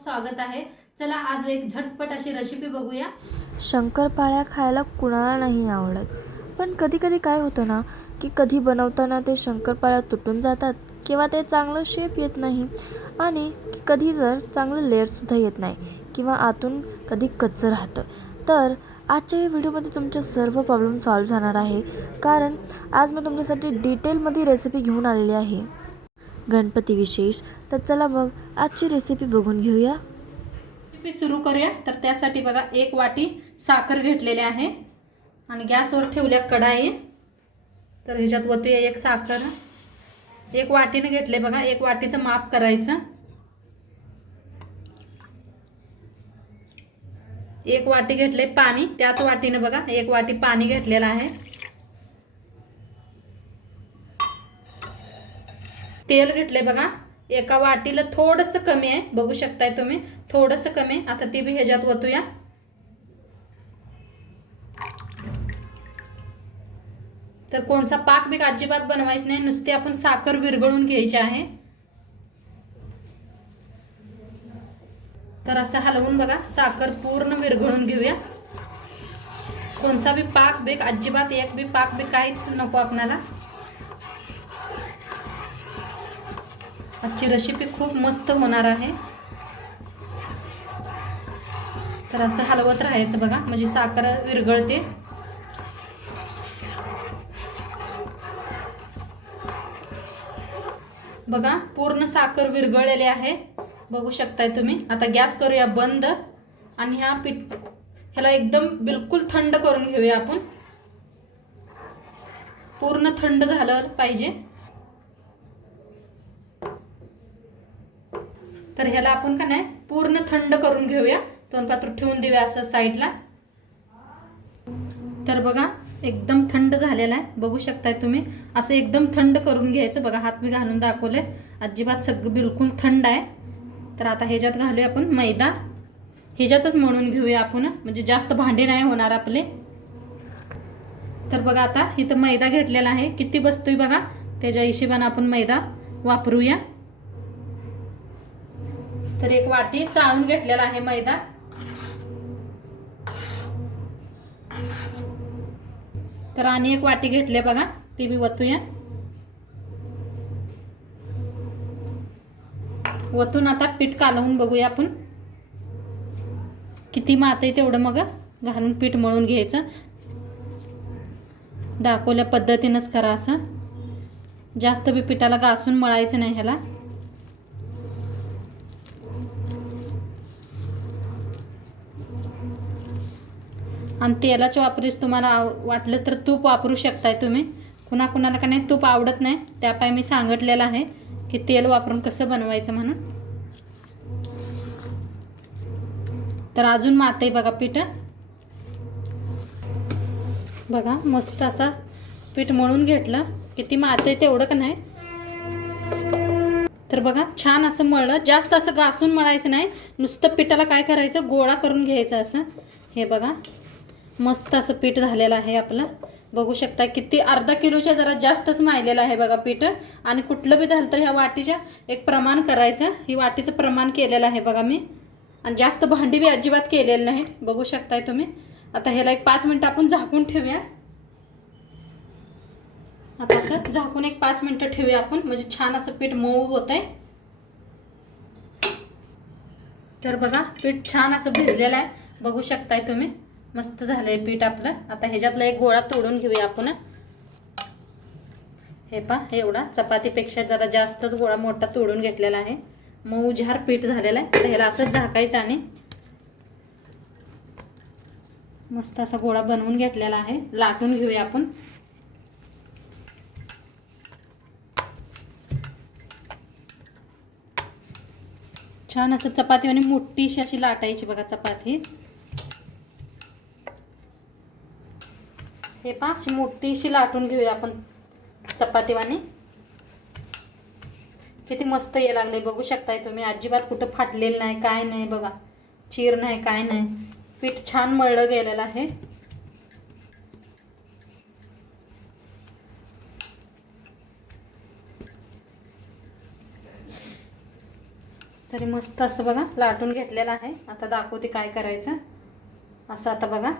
स्वागत आहे. चला आज एक झटपट अशी रेसिपी बघूया. शंकरपाळ्या खायला कुणाला नाही आवडत. पण कधी कधी काय होतं ना की कधी बनवताना ते शंकरपाळ्या तुटून जातात किंवा ते चांगलं शेप येत नाही आणि कधी तर चांगलं लेअरसुद्धा येत नाही किंवा आतून कधी कच्चं राहतं. तर आजच्या या व्हिडिओमध्ये तुमचे सर्व प्रॉब्लेम सॉल्व्ह जाणार आहे. कारण आज मी तुमच्यासाठी डिटेलमध्ये रेसिपी घेऊन आलेली आहे. गणपती विशेष तर चला मग आजची रेसिपी बघून घेऊया. रेसिपी सुरू करूया. तर त्यासाठी बघा एक वाटी साखर घेतलेली आहे. आणि गॅसवर ठेवल्या कढाई. तर ह्याच्यात वतूया एक साखर. एक वाटीने घेतले बघा एक वाटीचं माप करायचं. एक वाटी घेतले पाणी. त्याच वाटीने बघा एक वाटी पाणी घेतलेलं आहे. तेल घेतले बघा. एका वाटीला थोडंसं कमी आहे. बघू शकताय तुम्ही. थोडंसं कमी आता ती बी ह्याच्यात ओतूया तर कोणचा पाक बी अजिबात बनवायचं नाही. नुसती आपण साखर विरघळून घ्यायची आहे. तर असं हलवून बघा. साखर पूर्ण विरघळून घेऊया. कोणचा बी पाक बेक अजिबात एक बी पाक बी काहीच नको आपणाला. आजची रेसिपी खूप मस्त होणार आहे. तर असं हलवत राहायचं बघा. म्हणजे साखर विरघळते. बघा पूर्ण साखर विरघळलेली आहे. बघू शकताय तुम्ही. आता गॅस करूया बंद. आणि ह्या पीठ ह्याला एकदम बिलकुल थंड करून घेऊया आपण. पूर्ण थंड झालं पाहिजे. तर ह्याला आपण का नाही पूर्ण थंड करून घेऊया. तोंडपात्र ठेवून देऊया असं साईडला. तर बघा एकदम थंड झालेला आहे. बघू शकताय तुम्ही असं एकदम थंड करून घ्यायचं. बघा हात मी घालून दाखवले अजिबात सगळं बिलकुल थंड आहे. तर आता ह्याच्यात घालूया आपण मैदा. ह्याच्यातच म्हणून घेऊया आपण म्हणजे जास्त भांडे नाही होणार आपले. तर बघा आता इथं मैदा घेतलेला आहे. किती बसतोय बघा. त्याच्या हिशेबानं आपण मैदा वापरूया. तर एक वाटी चाळून घेतलेला आहे मैदा. तर आणि एक वाटी घेतली बघा ती बी वतूया. वतून आता पीठ कालवून बघूया आपण. किती मात आहे तेवढं मग घालून पीठ मळून घ्यायचं. दाखवल्या पद्धतीनंच करा असं. जास्त बी पिठाला घासून मळायचं नाही ह्याला. आणि तेलाच्या वापरीस तुम्हाला वाटलंच तर तूप वापरू शकताय तुम्ही. कुणा कुणाला का नाही तूप आवडत नाही त्यापाय मी सांगितलेलं आहे की तेल वापरून कसं बनवायचं म्हणून. तर अजून मात आहे बघा पीठ. बघा मस्त असा पीठ मळून घेतलं. किती मात आहे तेवढं का नाही? तर बघा छान असं मळलं. जास्त असं घासून मळायचं नाही. नुसतं पिठाला काय करायचं? गोळा करून घ्यायचं असं. हे बघा. मस्त असं पीठ झालेलं आहे आपलं. बघू शकता किती अर्धा किलोच्या जरा जास्तच मायलेलं आहे बघा पीठ. आणि कुठलं बी झालं तर ह्या वाटीच्या एक प्रमाण करायचं. ही वाटीचं प्रमाण केलेलं आहे बघा मी. आणि जास्त भांडी बी अजिबात केलेलं नाहीत. बघू शकताय तुम्ही. आता ह्याला एक पाच मिनटं आपण झाकून ठेवूया. आता असं झाकून एक पाच मिनटं ठेवूया आपण. म्हणजे छान असं पीठ मऊ होत आहे तर बघा पीठ छान असं भिजलेलं आहे. बघू शकताय तुम्ही. मस्त झालंय पीठ आपलं. आता ह्याच्यातला एक गोळा तोडून घेऊया आपण. हे पा एवढा. चपातीपेक्षा जरा जास्तच गोळा मोठा तोडून घेतलेला आहे. मऊ झार पीठ झालेलं आहे. तर ह्याला असंच झाकायचं आणि मस्त असा गोळा बनवून घेतलेला आहे. लाटून घेऊया आपण. छान असं चपाती आणि मोठीशी अशी लाटायची बघा चपाती. हे पहा अशी मोठीशी लाटून घेऊया आपण चपातीवाने किती मस्त ये लागले बघू शकताय तुम्ही अजिबात कुठं फाटलेलं नाही काय नाही बघा. चीर नाही काय नाही. पीठ छान मळलं गेलेलं आहे. तरी मस्त असं बघा लाटून घेतलेलं आहे. आता दाखवते काय करायचं. असं आता बघा.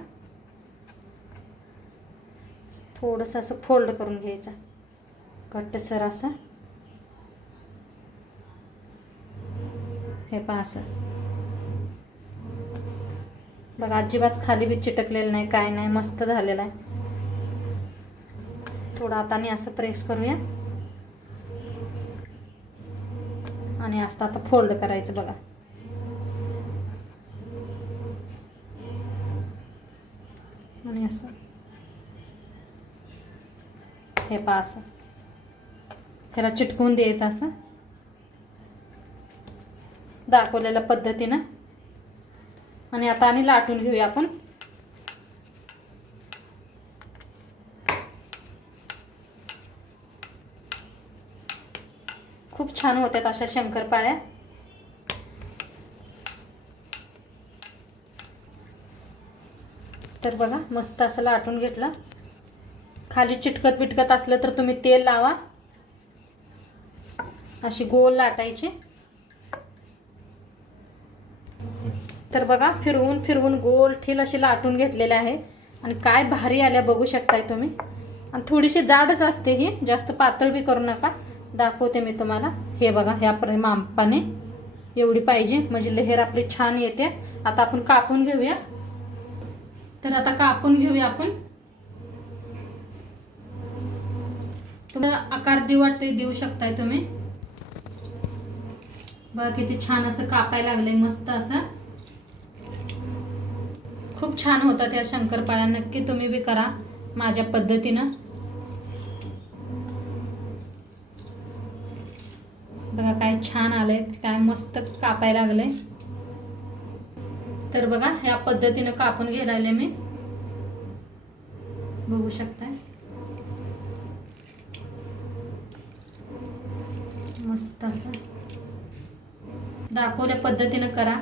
थोडंसं असं फोल्ड करून घ्यायचं. घट्टसर असं. हे पहा असं. बघा अजिबात खाली बी चिटकलेलं नाही काय नाही मस्त झालेलं आहे. थोडं हाताने असं प्रेस करूया. आणि असं आता फोल्ड करायचं बघा. आणि असं. हे पहा असं. ह्याला चिटकवून द्यायचं असं. दाखवलेल्या पद्धतीनं. आणि आता आणि लाटून घेऊया आपण. खूप छान होत्यात अशा शंकरपाळ्या. तर बघा मस्त असं लाटून घेतलं. खाली चिटकत बिटकत असलं तर तुम्ही तेल लावा. अशी गोल लाटायची. तर बघा फिरवून फिरवून गोल ठेल अशी लाटून घेतलेले आहे. आणि काय भारी आल्या बघू शकताय तुम्ही. आणि थोडीशी जाडच असते ही जास्त पातळ बी करू नका. दाखवते मी तुम्हाला. हे बघा ह्या प्र मापाने एवढी पाहिजे. म्हणजे लेहर आपली छान येते. आता आपण कापून घेऊया. तर आता कापून घेऊया आपण. तुम्हाला आकार देऊ वाटते देऊ शकताय तुम्ही. बघा किती छान असं कापायला लागलंय मस्त असं. खूप छान होतात या शंकरपाळ्या नक्की तुम्ही बी करा माझ्या पद्धतीनं. बघा काय छान आलंय काय मस्त कापाय लागलंय. तर बघा ह्या पद्धतीनं कापून घ्यायला मी. बघू शकताय. मस्त असं. दाखवल्या पद्धतीनं करा.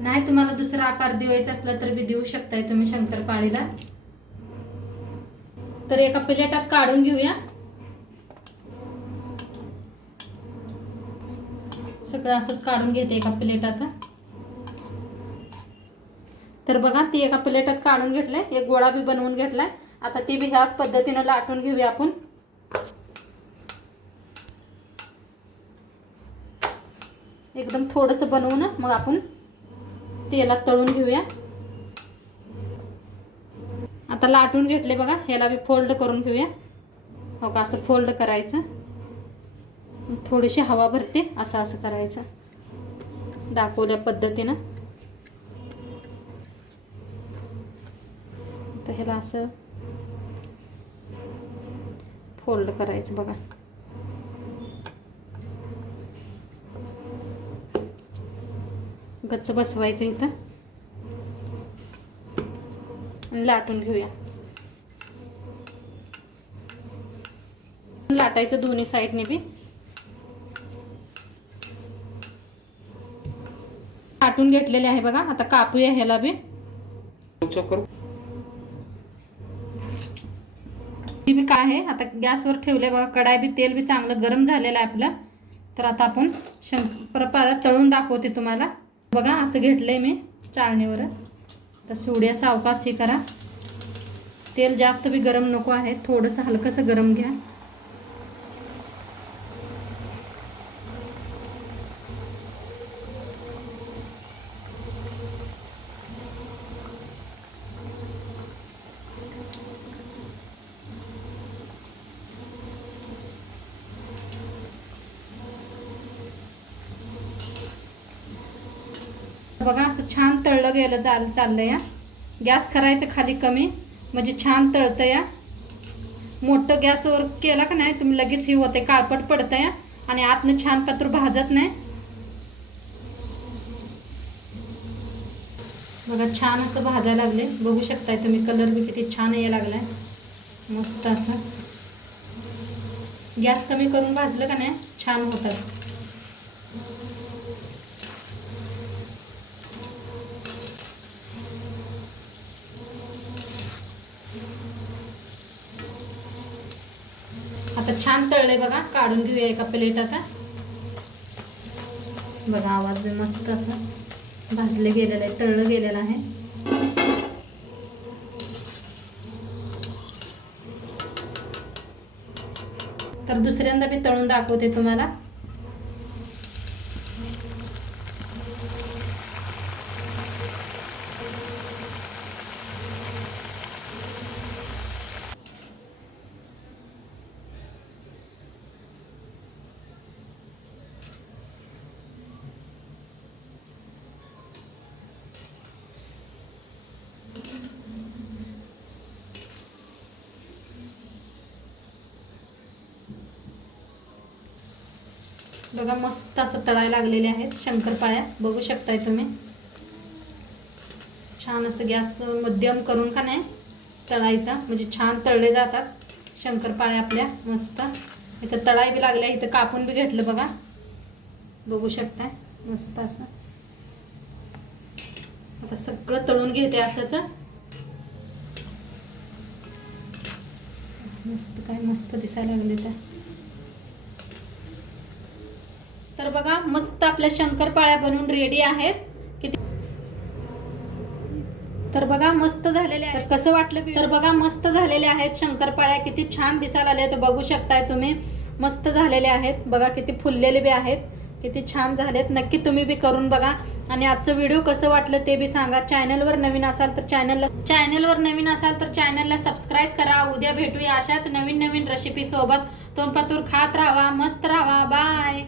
नाही तुम्हाला दुसरा आकार द्यायचा असला तर बी देऊ शकताय तुम्ही शंकरपाळीला. तर एका प्लेटात काढून घेऊया. सगळं असंच काढून घेते एका प्लेटात. तर बघा ती एका प्लेटात काढून घेतलंय. एक गोळा बी बनवून घेतलाय. आता ती बी ह्याच पद्धतीनं लाटून घेऊया आपण. एकदम थोडंसं बनवू ना मग आपण तेलात तळून घेऊया. आता लाटून घेतले बघा ह्याला बी फोल्ड करून घेऊया. हो का असं फोल्ड करायचं. थोडीशी हवा भरते असं असं करायचं. दाखवल्या पद्धतीनं. तर ह्याला असं फोल्ड करायचं बघा. कच्च बसवायचं इथं. आणि लाटून घेऊया. लाटायचं दोन्ही साईडने बी. लाटून घेतलेले आहे बघा. आता कापूया ह्याला बी. चेक बी काय आहे? आता गॅसवर ठेवले बघा. कढाई बी तेल बी चांगलं गरम झालेलं आहे आपलं. तर आता आपण शंकरपाळ्या तळून दाखवते तुम्हाला. बघा असं घेतलंय मी चाळणीवर. तर सुड्या सावकाश हे करा. तेल जास्त बी गरम नको आहे. थोडंसं हलकंसं गरम घ्या. बघा असं छान तळलं गेलं चाल चाललं या. गॅस करायचं खाली कमी म्हणजे छान तळतं या. मोठं गॅसवर केला का नाही तुम्ही लगेच हे होते काळपट पडतं या. आणि आतनं छान पत्र भाजत नाही. बघा छान असं भाजायला लागले. बघू शकताय तुम्ही कलर बी किती छान यायला लागलाय. मस्त असं. गॅस कमी करून भाजलं का नाही छान होतात आता छान तळले बघा. काढून घेऊया एका प्लेट आता. बघा आवाज बी मस्त असं. भाजले गेलेलं आहे तळलं गेलेलं आहे. तर दुसऱ्यांदा मी तळून दाखवते तुम्हाला. बघा मस्त असं तळायला लागलेले आहेत शंकरपाळ्या. बघू शकताय तुम्ही. छान असं गॅस मध्यम करून का नाही तळायचा. म्हणजे छान तळले जातात शंकरपाळ्या आपल्या. मस्त. इथं तळाई बी लागल्या इथं कापून बी घेतलं बघा. बघू शकताय. मस्त असं. आता सगळं तळून घेते असंच. मस्त काय मस्त दिसायला लागले तर तर बघा मस्त आपल्या शंकरपाळ्या बनवून रेडी आहेत. किती तर बघा मस्त झालेले आहेत. कसं वाटलं तर बघा मस्त झालेले आहेत शंकरपाळ्या. किती छान दिसायला आले तर बघू शकताय तुम्ही. मस्त झालेले आहेत. बघा किती फुललेले बी आहेत. किती छान झालेत. नक्की तुम्ही बी करून बघा. आणि आजचं व्हिडिओ कसं वाटलं ते बी सांगा. चॅनलवर नवीन असाल तर चॅनलला चॅनलवर नवीन असाल तर चॅनलला सबस्क्राईब करा. उद्या भेटूया अशाच नवीन नवीन रेसिपी सोबत. तोंडपातूर खात राहा. मस्त राहा. बाय